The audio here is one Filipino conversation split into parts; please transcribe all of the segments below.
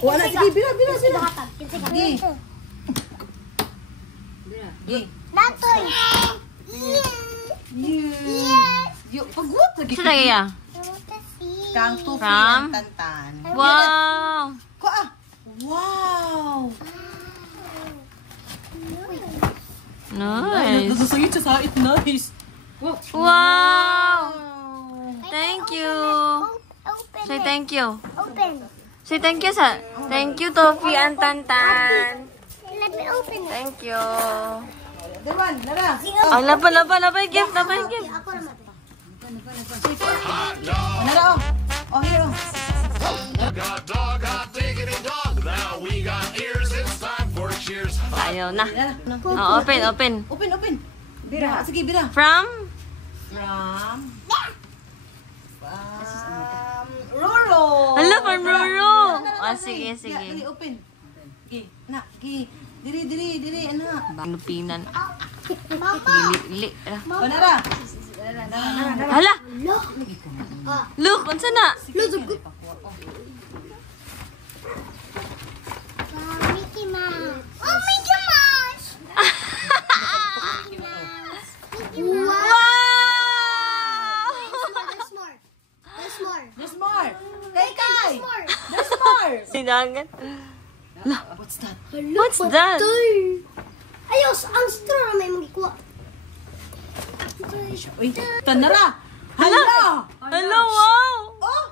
Wala, sige, bila. Sige. Sige. Natoy. Yung pagwat lagi. Sino kaya? Kang tupi From? ang tantan. Wow! Ko ah. Wow. Nice. Nagusayit siya sa it. Nice. Wow! Thank you. Say thank you. Open. Say thank you sa. Thank you, Tofi and Tantan. Let me open it. Thank you. Dewan, nara. Ay, labay gift, labay gift. Ako naman. Nara oh. Oh, here oh. Got dog, hot diggity dog. Now we got ears. It's time for cheers. Ayaw na. Nara. Oh, open. Open. Bira. Sige, bira. From? Roro. Hala, from Roro. Nara, Sige. Dali, open. Sige, na, sige. Diri, anak. Lupinan. Papa. Li. Oh, nara. Hala! Look, unsa na? Mickey Mouse. Oh, Mickey Mouse. Wow! There's more. Kay. There's more. There's more. Sinangan. What's that? What's that? Ayos, ang straw na may magikuha. Uy, tanara. Hala. Hello, wow! Oh.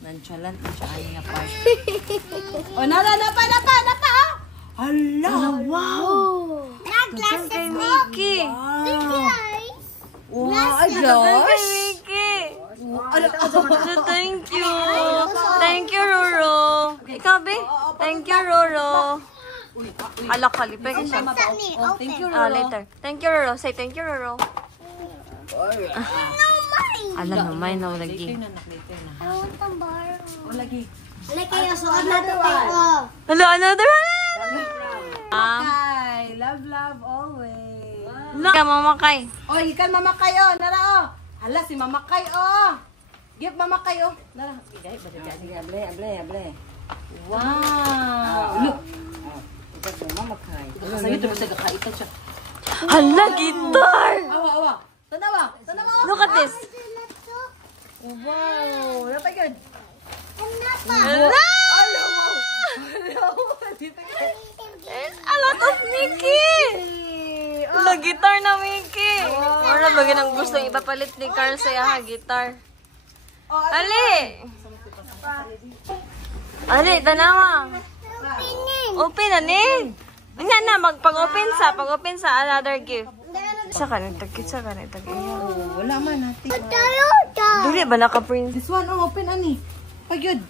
Nonchalant siya ay nga pa. Oh, nara pa. Hala. Wow. Glasses Kay mo. Mickey. Thank you, guys. Wow, Kay Josh. Mickey. Ano? Thank you. Thank you, Roro. Ikaw, be? Thank you, Roro. Ala, kalipay ka siya. What's that mean? Thank you, Ah, Roro. later. Thank you, Roro. Say thank you, Roro. No, mine. Ala, namay na lagi. I want to borrow. Oh, lagi. Like kayo, suot na ito tayo. Hello, another one. Kay, love always. Look, mamakay. Oh, ikan mamakay oh, nara oh. Hala si mamakay oh. Give mamakay oh. Nara, sige, able. Wow. Look. Ikat mo mamakay. Sabi to sa gakaita siya. Hala, guitar. Awa. Tanawa. Look at this. Wow. Napa good. Hala. There's a lot of Mickey. Hala, guitar na Mickey. Wala ba ganang gustong ipapalit ni Carl sa iya guitar? Ali! Ali, tanawa. Open na ni. Nga na, pag-open sa another gift. Sa kanita. Oh, wala man natin. Dili ba naka-print? This one oh, open ani. Pagyud.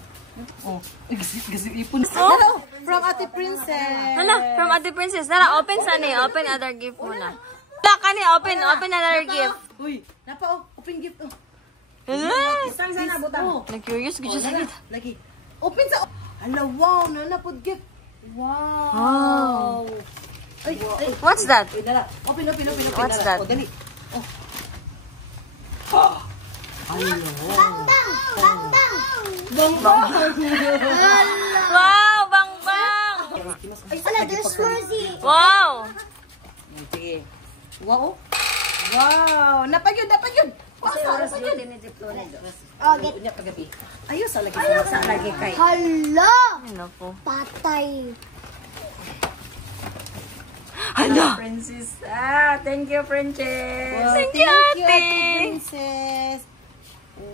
Oh, gasip ipon. Nara oh, from Ate Princess. Hala, from Ate Princess. Nara, open sa ni. Open other gift muna. Wala ka ni, open another gift. Uy, napa oh, open gift oh. Hala. Isang sana butang. Oh. Na-curious ko dyan sa gift. Lagi. Open sa... Hala, wow. Nanapod gift. Wow. Ay, What's that? Uy, nala. Open. What's nala. that? Oh, dali. Oh. Wow, bang! Wow! Sige. Wow. Wow. Napagyod. Wasa. Oh, get. Unya kagabi. Ayos sa lagi sa lagi kay. Hello! Ay, naku. Patay. Hala! Princess. Thank you, Princess. Wow, Thank you, Ate. Princess.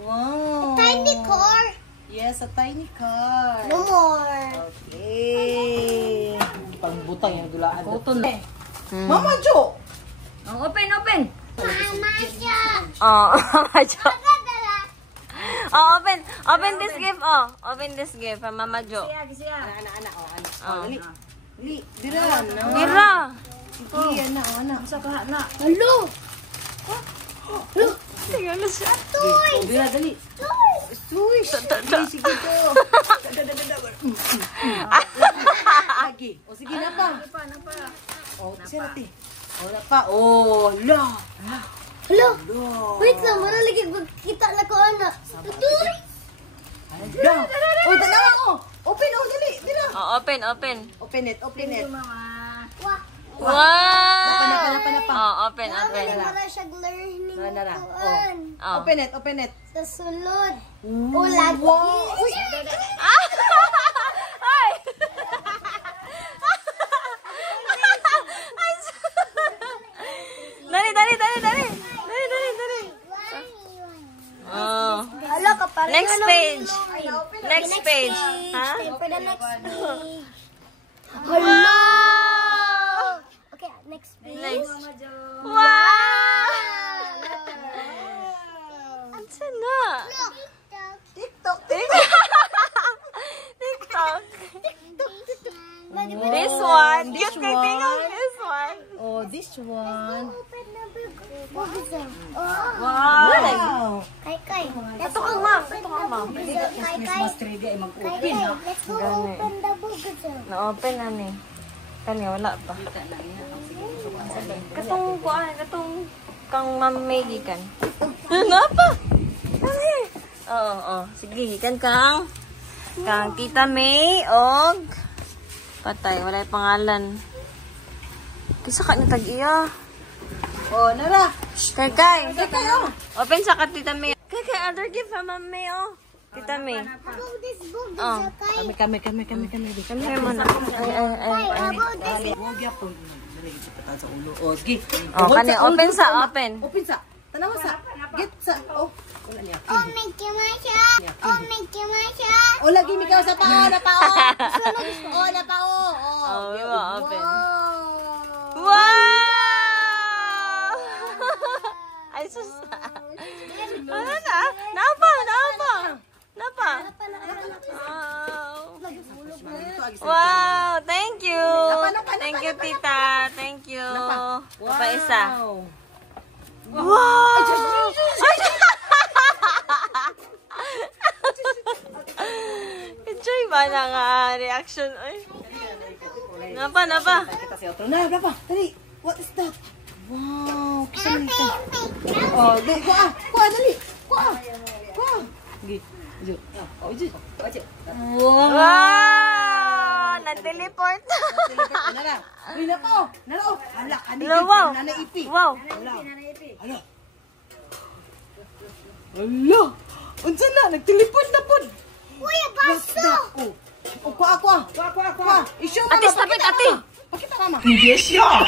Wow. Tiny car. Yes, a tiny car. No more. Okay. Pangbutang yung dulaan. Photo na. Mama Jo. Open. Mama siya. Oh, Mama Jo. Pagadala. Oh, open this gift, oh. Open this gift from Mama Jo. Siya. Anak. Oh. Dali. Dali. Dira. Mira! Sige, anak. Sa kaha na. Hello! Tingnan na siya. Oh, Dira, dali. Swish. Sige to. Lagi. O sige na pa. Na pa. Oh, sirati. Oh, na pa. Oh, la. Hello. Wait lang, mara lagi kita na ko anak. Tutoy. Ayan. Oh, tanawa ko. Open, oh, dali. Dila. Oh, open. Open it, open it. Wah. Wow! Napa. Oh, open. Mara siya learning Nara. kuan. Oh. Open it. Sa sulod. Ulag. Wow. Uy, Ay! Dali. Oh. Hala ka pa. Next page. Next page. Ha? For the next page. Wow! Okay, next page. Next. Wow! Ang sana. TikTok. TikTok. This one. Cute kay Tingog. This one. Oh, this one. Wow. Kay. Ito kang ma'am. Kay, let's go open the book. Na-open na ni. Kani, wala pa. Katong kang mamegi kan. Napa? Oo. Sige, ikan kang Tita May og patay, wala yung pangalan. Kisa ka na tag-iya. Oh, Nara. Kay. Open sa ka, Tita May. Kay, other gift ha, Ma'am May, oh. Tita May. About this book, Oh. Kami. Kaya mo na. Ay. about this Huwag yapon. Dali, ipatan sa ulo. Oh, sige. Oh, kani, open sa. Open sa. Tanawa sa. Get sa. Oh. Wala niya. Oh, Mickey Masha. Oh, lagi mikaw sa pao. Napao. Oh, napao. Oh, we will open. Wow. Wow! Ay, sus. Ano na? Napa. Wow! Thank you! Thank you, tita. Thank you. Pa isa. Wow! Enjoy ba na nga reaction? Ay. Napa. Kita si Otro. Nara, Papa. Dali. What is that? Wow. Kisa na ito. Oh, dali. Kuha, dali. Kuha. Sige. Oh, Iji. Wow! Na-teleport. Nara. Uy, napao. Nara, oh. Hala, kanigil. Wow. Nanaipi. Wow. Hala. Unsa na? Nag-teleport na po. Uy, baso. Oh, kuha. Isyo, mama. Ate, stop it, ate. Pakita, mama. Yes, yeah.